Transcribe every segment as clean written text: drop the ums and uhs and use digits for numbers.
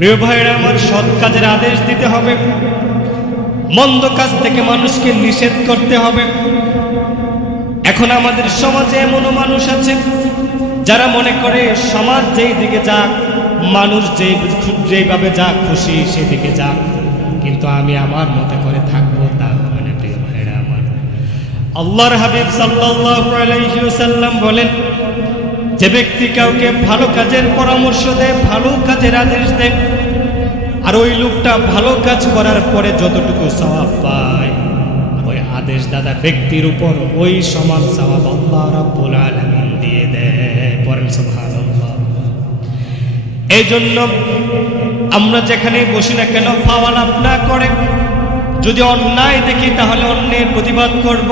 প্রিয় ভাইরা আমার, সৎ কাজের আদেশ দিতে হবে, মন্দ কাজ থেকে মানুষকে নিষেধ করতে হবে। এখন আমাদের সমাজে এমনও মানুষ আছে যারা মনে করে সমাজ যেই দিকে যাক, মানুষ যেইভাবে যাক, খুশি সেদিকে যাক, কিন্তু আমি আমার মতে করে থাকবো, তা হবে না। প্রিয় ভাইরা আমার, আল্লাহর হাবিব সাল্লাল্লাহু আলাইহি ওয়াসাল্লাম বলেন, যে ব্যক্তি কাউকে ভালো কাজের পরামর্শ দেয়, ভালো কাজের আদেশ দেয়, আর ওই লোকটা ভালো কাজ করার পরে যতটুকু সওয়াব পায়, ওই আদেশদাতা ব্যক্তির উপর ওই সমান সওয়াব আল্লাহ রাব্বুল আলামিন দিয়ে দেয়। পড়েন সুবহানাল্লাহ। এই জন্য আমরা যেখানে বসি না কেন, ফাওয়া লাভ না করে, যদি অন্যায় দেখি তাহলে অন্যের প্রতিবাদ করব,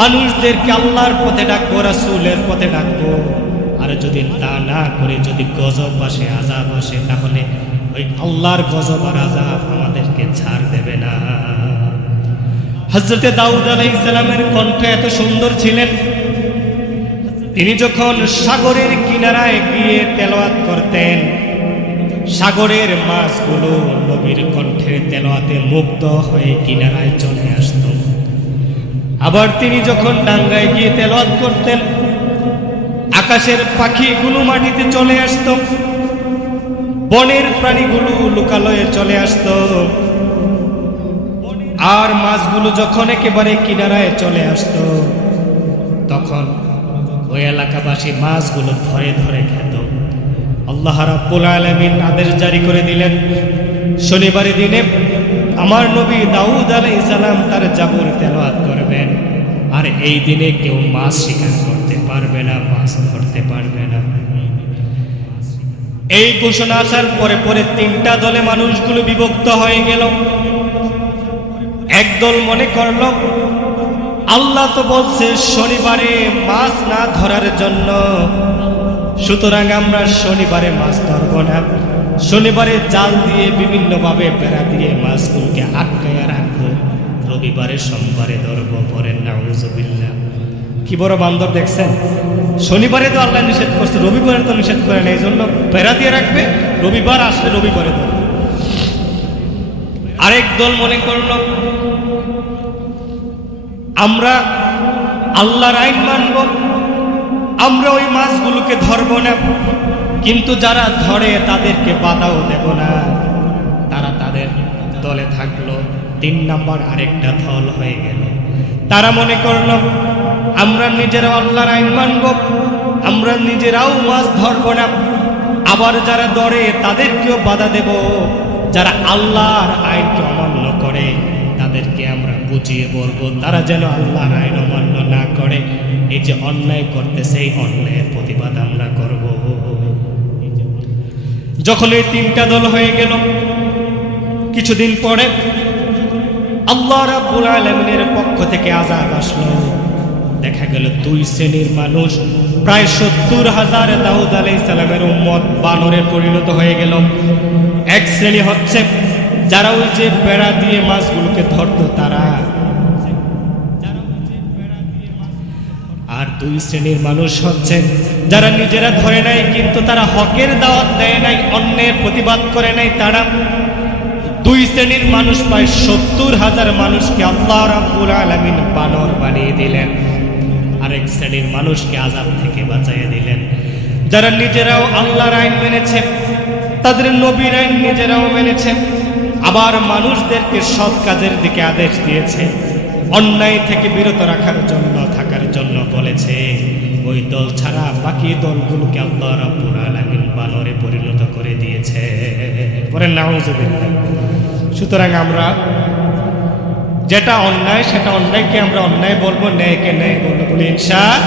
মানুষদেরকে আল্লাহর পথে ডাকবো, রাসূলের পথে ডাকবো। আর যদি তা না করে যদি গজব আসে, আযাব আসে, তাহলে ওই আল্লাহর গজব আর আযাব আমাদেরকে ছাড় দেবে না। হযরতে দাউদ আলাইহিস সালামের কণ্ঠ এত সুন্দর ছিলেন, তিনি যখন সাগরের কিনারায় গিয়ে তেলাওয়াত করতেন, সাগরের মাছগুলো নবীর কণ্ঠের তেলাওয়াতে মুগ্ধ হয়ে কিনারায় চলে আসত। আবার তিনি যখন ডাঙ্গায় গিয়ে তেলাওয়াত করতেন, আকাশের পাখিগুলো মাটিতে চলে আসত, বনের প্রাণীগুলো লোকালয়ে চলে আসত, আর মাছগুলো যখন একেবারে কিনারায় চলে আসত, তখন ওই এলাকাবাসী মাছগুলো ধরে ধরে খেত। আল্লাহ রাব্বুল আলামিন আদেশ জারি করে দিলেন, শনিবারের দিনে আমার নবী দাউদ আলাইহিস সালাম তার জাবুর তেলাওয়াত করবেন, আর এই দিনে কেউ মাছ শিকার করতে পারবে না, মাছ ধরতে পারবে না। এই ঘোষণা আসার পরে পরে তিনটা দলে মানুষগুলো বিভক্ত হয়ে গেল। একদল মনে করল, আল্লাহ তো বলছে শনিবারে মাছ না ধরার জন্য, সুতরাং আমরা শনিবারে মাছ ধরব না, শনিবারে জাল দিয়ে বিভিন্নভাবে বেড়া দিয়ে মাছগুলোকে আটকায়া রাখবো, রবিবারে সোমবারে ধরবো। পরে নাউযুবিল্লাহ, কি বড় বান্দর দেখছেন! শনিবারে তো আল্লাহ নিষেধ করছে, রবিবারে তো নিষেধ করে না, এই জন্য বেড়া দিয়ে রাখবে, রবিবার আসলে রবিবারে ধরবে। আরেক দল মনে করল, আমরা আল্লাহর আইন মানব, আমরা ওই মাছগুলোকে ধরব না, কিন্তু যারা ধরে তাদেরকে বাধাও দেব না। তারা তাদের দলে থাকলো। 3 নম্বর আরেকটা দল হয়ে গেল। তারা মনে করল, আমরা নিজেরাও আল্লাহর আইন মানব, আমরা নিজেরাও মাছ ধরব না, আবার যারা ধরে তাদেরকেও বাধা দেব। যারা আল্লাহর আইনকে অমান্য করে তাদেরকে আমরা বুঝিয়ে বলবো, তারা যেন আল্লাহর আইন অমান্য না করে। এই যে অন্যায় করতেছে, এই অন্যায়ের প্রতিবাদ আমরা করব। যখন এই 3টা দল হয়ে গেল, কিছুদিন পরে আল্লাহ রাব্বুল আলামিনের পক্ষ থেকে আযাব আসলো। দেখা গেল 2 শ্রেণীর মানুষ, প্রায় 70,000 দাউদ আলাইহিস সালামের উম্মত বানরে পরিণত হয়ে গেল। এক শ্রেণী হচ্ছে যারা ওই যে বেড়া দিয়ে মাছগুলোকে ধরতো তারা, আর 2 শ্রেণীর মানুষ হচ্ছে যারা নিজেরা ধরে নাই কিন্তু তারা হকের দাওয়াত দেয় নাই, অন্যের প্রতিবাদ করে নাই। তারা 2 শ্রেণীর মানুষ, প্রায় 70,000 মানুষকে আল্লাহ রাব্বুল আলামিন বানর বানিয়ে দিলেন। আরেক শ্রেণীর মানুষকে আযাব থেকে বাঁচিয়ে দিলেন, যারা নিজেরাও আল্লাহর আইন মেনেছে, তাদের নবীর আইন নিজেরাও মেনেছে, আবার মানুষদেরকে সৎ কাজের দিকে আদেশ দিয়েছে, অন্যায় থেকে বিরত রাখার জন্য, থাকার জন্য বলেছে। ওই দল ছাড়া বাকি দলগুলোকে আল্লাহ রাব্বুল আলামিন বানরে পরিণত করে দিয়েছে। পরে নাউযুবিল্লাহ। সুতরাং আমরা যেটা অন্যায় সেটা অন্যায়কে আমরা অন্যায় বলবো, ন্যায়কে ন্যায় বলবো, বলি ইনশাআল্লাহ।